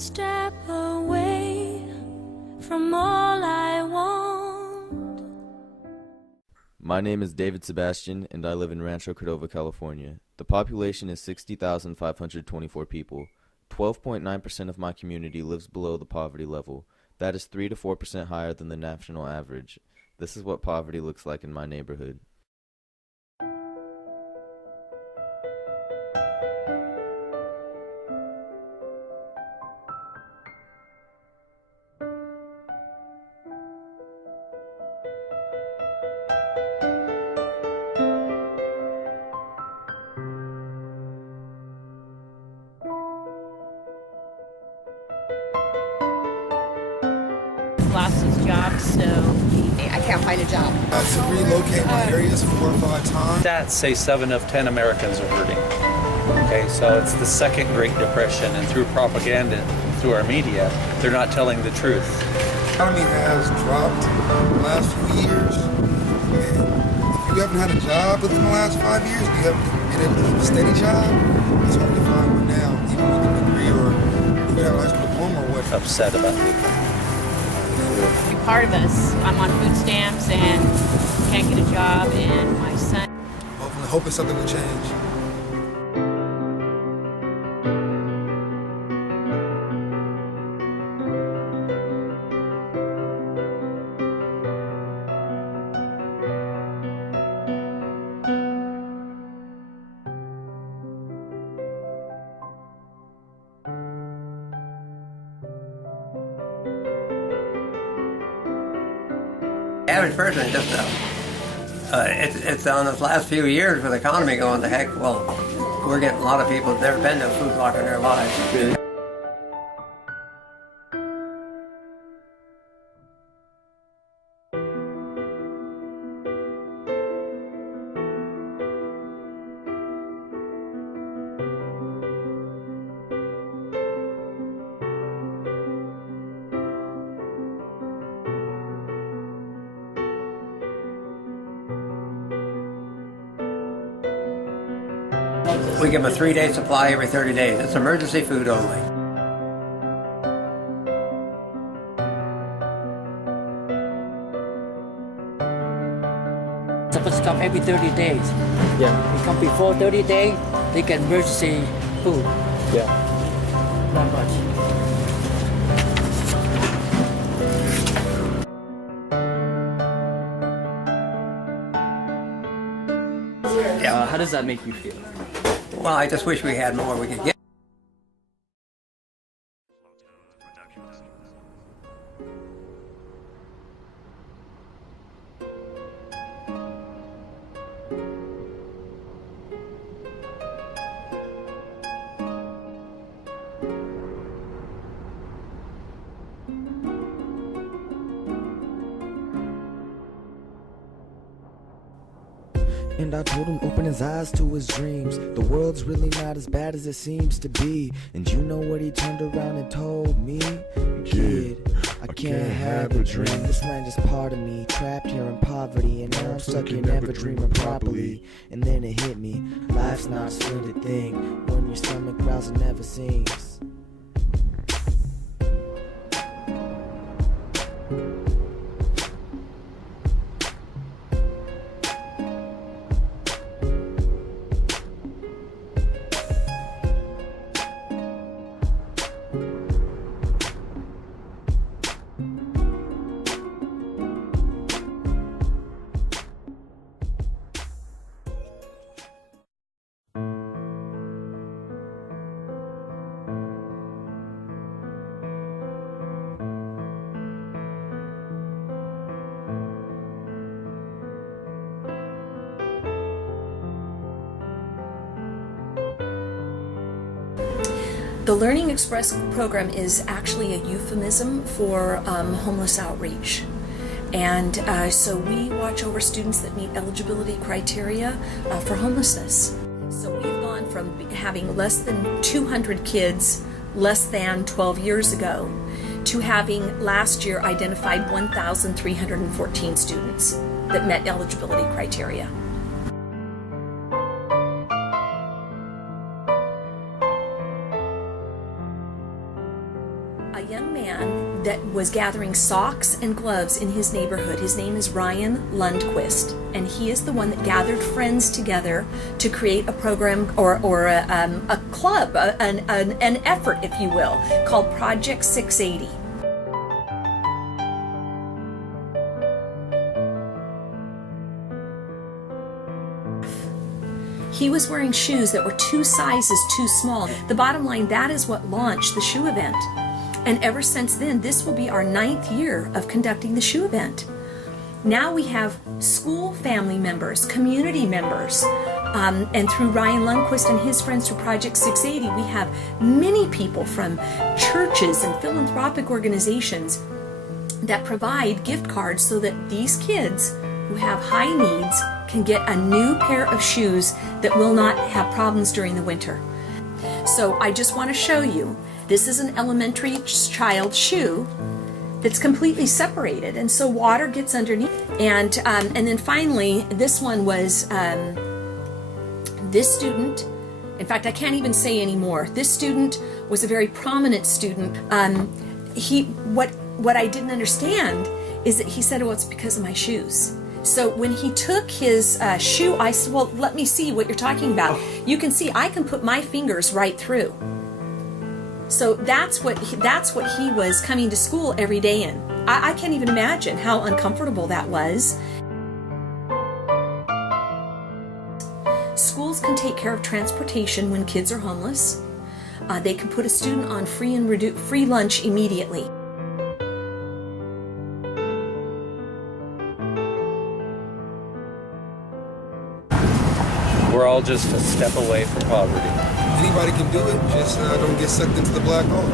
step away from all I want. My name is David Sebastien, and I live in Rancho Cordova, California. The population is 60,524 people. 12.9% of my community lives below the poverty level. That is 3 to 4% higher than the national average. This is what poverty looks like in my neighborhood. Lost his job, so I can't find a job. To relocate my areas 4 or 5 times. Stats say 7 of 10 Americans are hurting. Okay, so it's the second Great Depression, and through propaganda, through our media, they're not telling the truth. The economy has dropped in the last few years. And if you haven't had a job within the last 5 years, you haven't been able to keep a steady job, it's hard to find one now, even with a degree or even have a high school diploma or what. Upset about it. part of us. I'm on food stamps and can't get a job, and my son. Hopefully, hoping something will change. The average person just, it's on this last few years with the economy going to heck, well, we're getting a lot of people that never been to a food block in their lives. We give them a 3-day supply every 30 days. It's emergency food only. It's supposed to come every 30 days. Yeah. They come before 30 days, they get emergency food. Yeah. Not much. Yeah. How does that make you feel? Well, I just wish we had more we could get. And I told him open his eyes to his dreams. The world's really not as bad as it seems to be. And you know what he turned around and told me? Kid, I can't have a dream. This land is part of me, trapped here in poverty. And now I'm stuck here never dreaming properly. And then it hit me, life's not a splendid thing when your stomach growls and never sings. The Learning Express program is actually a euphemism for homeless outreach. And so we watch over students that meet eligibility criteria for homelessness. So we've gone from having less than 200 kids less than 12 years ago to having last year identified 1,314 students that met eligibility criteria. was gathering socks and gloves in his neighborhood. His name is Ryan Lundquist, and he is the one that gathered friends together to create a program or a club, an effort, if you will, called Project 680. He was wearing shoes that were 2 sizes too small. The bottom line, that is what launched the shoe event. And ever since then, this will be our 9th year of conducting the shoe event. Now we have school family members, community members, and through Ryan Lundquist and his friends through Project 680, we have many people from churches and philanthropic organizations that provide gift cards so that these kids who have high needs can get a new pair of shoes that will not have problems during the winter. So I just want to show you, this is an elementary child shoe that's completely separated, and so water gets underneath. And then finally, this one was this student. In fact, I can't even say anymore. This student was a very prominent student. What I didn't understand is that he said, "Oh, it's because of my shoes." So when he took his shoe, I said, "Well, let me see what you're talking about." You can see I can put my fingers right through. So that's what he was coming to school every day in. I can't even imagine how uncomfortable that was. Schools can take care of transportation when kids are homeless. They can put a student on free lunch immediately. We're all just a step away from poverty. Anybody can do it, just don't get sucked into the black hole.